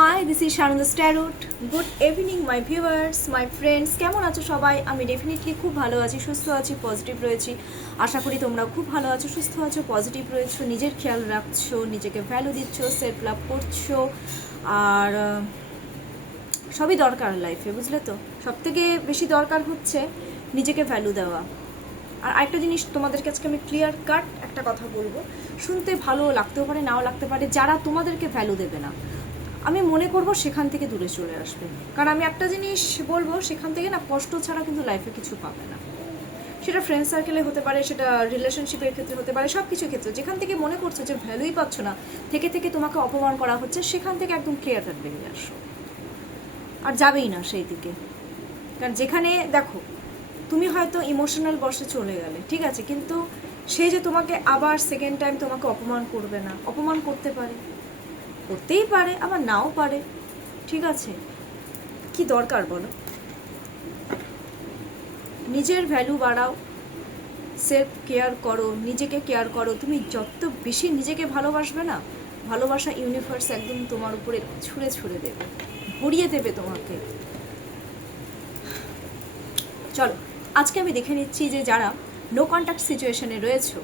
High, this is Sharundas tarot. Good evening my viewers, my friends. কেমন আছো সবাই? আমি ডেফিনেটলি খুব ভালো আছি, সুস্থ আছি, পজিটিভ রয়েছি। আশা করি তোমরাও খুব ভালো আছো, সুস্থ আছো, পজিটিভ রয়েছো, নিজের খেয়াল রাখছো, নিজেকে ভ্যালু দিচ্ছ, সেলফ লাভ করছো। আর সবই দরকার লাইফে, বুঝলে তো? সবথেকে বেশি দরকার হচ্ছে নিজেকে ভ্যালু দেওয়া। আর আরেকটা জিনিস তোমাদেরকে আজকে আমি ক্লিয়ার কাট একটা কথা বলবো, শুনতে ভালো লাগতেও পারে, নাও লাগতে পারে। যারা তোমাদেরকে ভ্যালু দেবে না, আমি মনে করব সেখান থেকে দূরে চলে আসবে। কারণ আমি একটা জিনিস বলবো, সেখান থেকে না কষ্ট ছাড়া কিন্তু লাইফে কিছু পাবে না। সেটা ফ্রেন্ড সার্কেলে হতে পারে, সেটা রিলেশনশিপের ক্ষেত্রে হতে পারে, সব কিছুর ক্ষেত্রে যেখান থেকে মনে করছো যে ভ্যালুই পাচ্ছ না, থেকে থেকে তোমাকে অপমান করা হচ্ছে, সেখান থেকে একদম ক্লিয়ার কাট বেরিয়ে আসো। আর যাবেই না সেই দিকে। কারণ যেখানে দেখো, তুমি হয়তো ইমোশনাল বসে চলে গেলে, ঠিক আছে, কিন্তু সে যে তোমাকে আবার সেকেন্ড টাইম তোমাকে অপমান করবে না, অপমান করতে পারে, করতেই পারে, আবার নাও পারে, ঠিক আছে। কি দরকার বলো? নিজের ভ্যালু বাড়াও, সেলফ কেয়ার করো, নিজেকে কেয়ার করো। তুমি যত বেশি নিজেকে ভালোবাসবে না, ভালোবাসা ইউনিভার্স একদম তোমার উপরে ছুঁড়ে ছুঁড়ে দেবে, ভরিয়ে দেবে তোমাকে। চলো আজকে আমি দেখে নিচ্ছি যে যারা নো কন্ট্যাক্ট সিচুয়েশনে রয়েছো,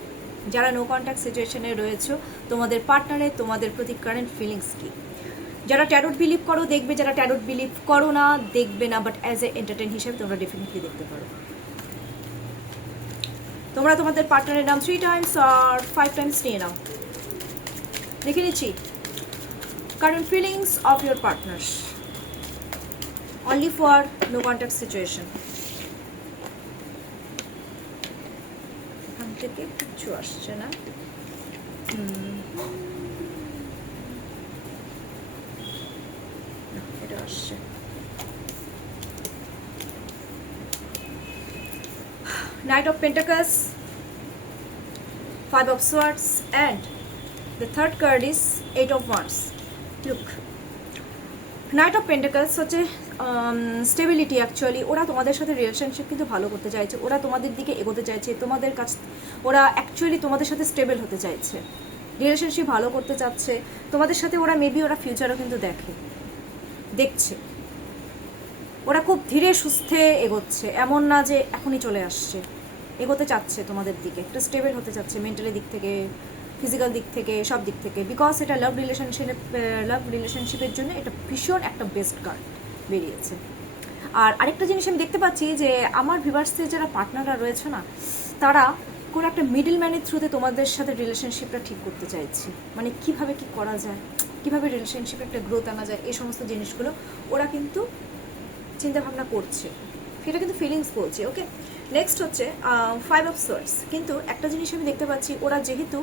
যারা নো কন্ট্যাক্ট সিচুয়েশনে রয়েছো, তোমাদের পার্টনারের তোমাদের প্রতি কারেন্ট ফিলিংস কী। যারা ট্যারোট বিলিভ করো দেখবে, যারা ট্যারোট বিলিভ করো না দেখবে না, বাট অ্যাজ এ এন্টারটেইন হিসেবে তোমরা ডেফিনেটলি দেখতে পারো। তোমরা তোমাদের পার্টনারের নাম 3 টাইমস আর 5 টাইমস নিয়ে নাও। দেখে নিচ্ছি current feelings of your partner only for no contact situation. এখান থেকে কিচ্ছু আসছে না। এটা আসছে। Knight of Pentacles, 5 of Swords, and the third card is 8 of Wands. Look, Knight of Pentacles হচ্ছে স্টেবিলিটি। অ্যাকচুয়ালি ওরা তোমাদের সাথে রিলেশনশিপ কিন্তু ভালো করতে চাইছে, ওরা তোমাদের দিকে এগোতে চাইছে, তোমাদের কাছ ওরা অ্যাকচুয়ালি তোমাদের সাথে স্টেবল হতে চাইছে, রিলেশনশিপ ভালো করতে চাচ্ছে তোমাদের সাথে। ওরা মেবি ওরা ফিউচারও কিন্তু দেখছে। ওরা খুব ধীরে সুস্থে এগোচ্ছে, এমন না যে এখনই চলে আসছে, এগোতে চাচ্ছে তোমাদের দিকে, একটা স্টেবল হতে চাচ্ছে মেন্টালি দিক থেকে, ফিজিক্যাল দিক থেকে, সব দিক থেকে। বিকজ এটা লাভ রিলেশনশিপের জন্য এটা ভীষণ একটা বেস্ট কার্ড বেরিয়েছে। আর আরেকটা জিনিস আমি দেখতে পাচ্ছি যে আমার ভিউয়ার্সদের যারা পার্টনাররা রয়েছে না, তারা কোনো একটা মিডল ম্যানের থ্রুতে তোমাদের সাথে রিলেশনশিপটা ঠিক করতে চাইছে। মানে কিভাবে কি করা যায়, কিভাবে রিলেশনশিপে একটা গ্রোথ আনা যায়, এই সমস্ত জিনিসগুলো ওরা কিন্তু চিন্তা ভাবনা করছে, সেটা কিন্তু ফিলিংস বলছে। ওকে, নেক্সট হচ্ছে 5 অফ সোয়ার্ডস। কিন্তু একটা জিনিস আমি দেখতে পাচ্ছি, ওরা যেহেতু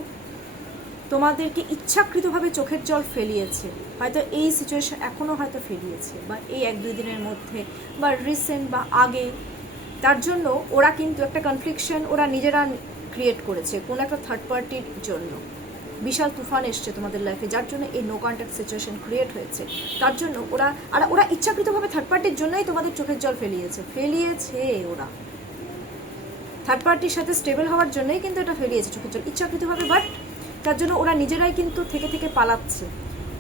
তোমাদেরকে ইচ্ছাকৃতভাবে চোখের জল ফেলিয়েছে, হয়তো এই সিচুয়েশন এখনও হয়তো ফেলিয়েছে, বা এই 1-2 দিনের মধ্যে, বা রিসেন্ট, বা আগে, তার জন্য ওরা কিন্তু একটা কনফ্লিকশন ওরা নিজেরা ক্রিয়েট করেছে কোনো একটা থার্ড পার্টির জন্য। বিশাল তুফান এসছে তোমাদের লাইফে, যার জন্য এই নো কন্ট্যাক্ট সিচুয়েশন ক্রিয়েট হয়েছে। তার জন্য ওরা ইচ্ছাকৃতভাবে থার্ড পার্টির জন্যই তোমাদের চোখের জল ফেলিয়েছে। ওরা থার্ড পার্টির সাথে স্টেবল হওয়ার জন্যই কিন্তু এটা ফেলিয়েছে চোখের জল, ইচ্ছাকৃতভাবে। বাট তার জন্য ওরা নিজেরাই কিন্তু থেকে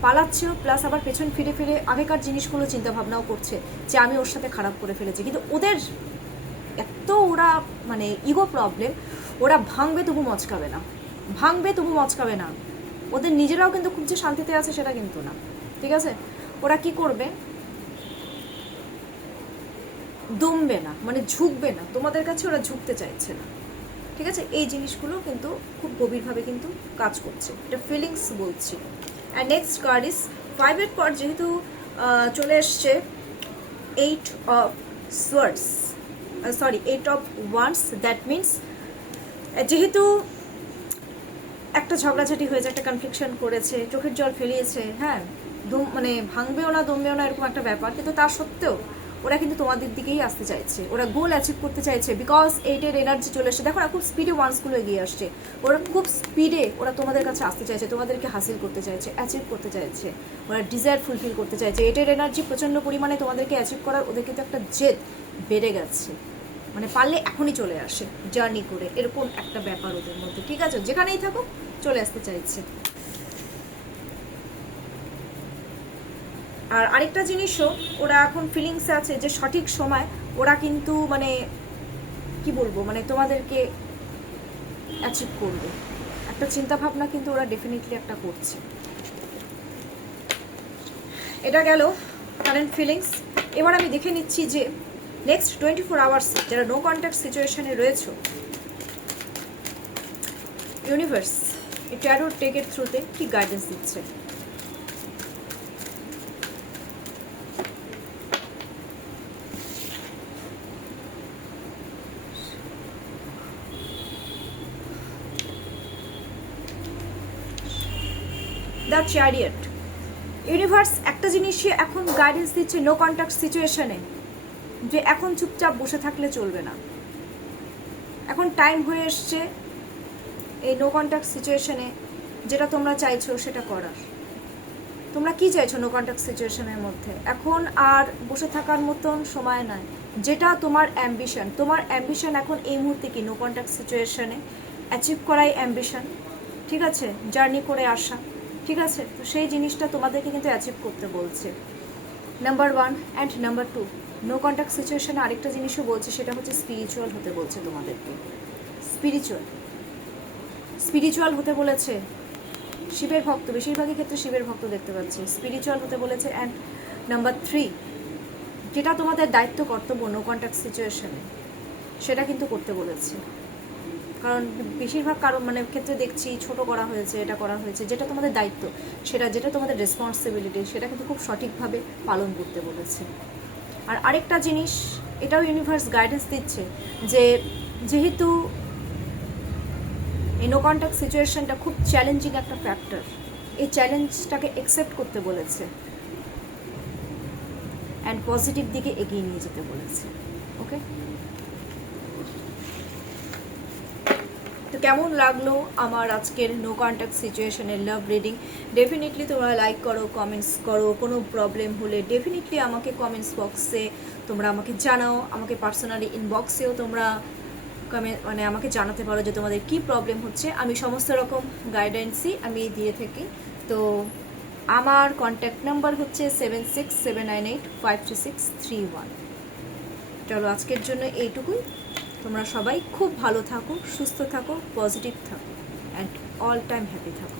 পালাচ্ছেও, প্লাস আবার পেছন ফিরে ফিরে আগেকার জিনিসগুলো চিন্তা ভাবনাও করছে যে আমি ওর সাথে খারাপ করে ফেলেছি। কিন্তু ওদের এত ওরা মানে ইগো প্রবলেম, ওরা ভাঙবে তবু মচকাবে না, ওদের নিজেরাও কিন্তু খুব যে শান্তিতে আছে সেটা কিন্তু না, ঠিক আছে। ওরা কি করবে, দমবে না, মানে ঝুঁকবে না তোমাদের কাছে, ওরা ঝুঁকতে চাইছে না, ঠিক আছে। এই জিনিসগুলো কিন্তু খুব গভীরভাবে কিন্তু কাজ করছে, এটা ফিলিংস বলছি। অ্যান্ড নেক্সট কার্ড ইজ 5-এর পর যেহেতু চলে এসছে 8 of swords, 8 of wands. That means যেহেতু একটা ঝগড়াঝাটি হয়েছে, একটা কনফ্লিকশন করেছে, চোখের জল ফেলিয়েছে, হ্যাঁ, মানে ভাঙবেও না দমবেও না এরকম একটা ব্যাপার, কিন্তু তার সত্ত্বেও ওরা কিন্তু তোমাদের দিকেই আসতে চাইছে, ওরা গোল অ্যাচিভ করতে চাইছে। বিকজ 8-এর এনার্জি চলে এসছে, দেখো না, খুব স্পিডে ওয়ান্সগুলো এগিয়ে আসছে, ওরা খুব স্পিডে ওরা তোমাদের কাছে আসতে চাইছে, তোমাদেরকে হাসিল করতে চাইছে, অ্যাচিভ করতে চাইছে, ওরা ডিজায়ার ফুলফিল করতে চাইছে। 8-এর এনার্জি প্রচণ্ড পরিমাণে তোমাদেরকে অ্যাচিভ করার, ওদের কিন্তু একটা জেদ বেড়ে গেছে, মানে পারলে এখনই চলে আসে জার্নি করে, এরকম একটা ব্যাপার ওদের মধ্যে, ঠিক আছে। যেখানেই থাকো, চলে আসতে চাইছে। আর আরেকটা জিনিসও, ওরা এখন ফিলিংসে আছে যে সঠিক সময় ওরা কিন্তু মানে কি বলবো, মানে তোমাদেরকে অ্যাচিভ করবে, একটা চিন্তা ভাবনা কিন্তু ওরা ডেফিনেটলি একটা করছে। এটা গেল কারেন্ট ফিলিংস। এবার আমি দেখে নিচ্ছি যে নেক্সট 24 আওয়ার্স যারা নো কন্ট্যাক্ট সিচুয়েশনে রয়েছে, ইউনিভার্স এই ট্যারো টেকের থ্রুতে কি গাইডেন্স দিচ্ছে। দ্য চ্যারিয়ট, ইউনিভার্স একটা জিনিসই এখন গাইডেন্স দিচ্ছে নো কন্ট্যাক্ট সিচুয়েশনে, যে এখন চুপচাপ বসে থাকলে চলবে না। এখন টাইম হয়ে এসছে এই নো কন্ট্যাক্ট সিচুয়েশনে যেটা তোমরা চাইছো সেটা করার। তোমরা কি চাইছো নো কন্ট্যাক্ট সিচুয়েশনের মধ্যে? এখন আর বসে থাকার মতন সময় নয়। যেটা তোমার অ্যাম্বিশন এখন এই মুহূর্তে কি নো কন্ট্যাক্ট সিচুয়েশনে অ্যাচিভ করাই অ্যাম্বিশন, ঠিক আছে, জার্নি করে আসা, ঠিক আছে। তো সেই জিনিসটা তোমাদেরকে কিন্তু অ্যাচিভ করতে বলছে, number 1 and number 2। No contact সিচুয়েশনে আরেকটা জিনিসও বলছে, সেটা হচ্ছে স্পিরিচুয়াল হতে বলছে তোমাদেরকে। স্পিরিচুয়াল হতে বলেছে, শিবের ভক্ত, বেশিরভাগই ক্ষেত্রে শিবের ভক্ত দেখতে পাচ্ছি। স্পিরিচুয়াল হতে বলেছে। অ্যান্ড নাম্বার 3, যেটা তোমাদের দায়িত্ব কর্তব্য নো কন্ট্যাক্ট সিচুয়েশনে সেটা কিন্তু করতে বলেছে। কারণ বেশিরভাগ মানে ক্ষেত্রে দেখছি ছোট করা হয়েছে, এটা করা হয়েছে, যেটা তোমাদের দায়িত্ব, যেটা তোমাদের রেসপন্সিবিলিটি, সেটা কিন্তু খুব সঠিকভাবে পালন করতে বলেছে। আর আরেকটা জিনিস, এটাও ইউনিভার্স গাইডেন্স দিচ্ছে যে যেহেতু এই নো কন্ট্যাক্ট সিচুয়েশনটা খুব চ্যালেঞ্জিং একটা ফ্যাক্টর, এই চ্যালেঞ্জটাকে অ্যাকসেপ্ট করতে বলেছে অ্যান্ড পজিটিভ দিকে এগিয়ে নিয়ে যেতে বলেছে। ওকে, তো কেমন লাগলো আমার আজকের নো কন্ট্যাক্ট সিচুয়েশনের লাভ রিডিং? ডেফিনেটলি তোমরা লাইক করো, কমেন্টস করো। কোনো প্রবলেম হলে ডেফিনেটলি আমাকে কমেন্টস বক্সে তোমরা আমাকে জানাও। আমাকে পার্সোনালি ইনবক্সেও তোমরা মানে আমাকে জানাতে পারো যে তোমাদের কি প্রবলেম হচ্ছে। আমি সমস্ত রকম গাইডেন্সই আমি দিয়ে থাকি। তো আমার কন্ট্যাক্ট নাম্বার হচ্ছে 7679853631। চলো আজকের জন্য এইটুকুই। তোমরা সবাই খুব ভালো থাকো, সুস্থ থাকো, পজিটিভ থাকো অ্যান্ড অল টাইম হ্যাপি থাকো।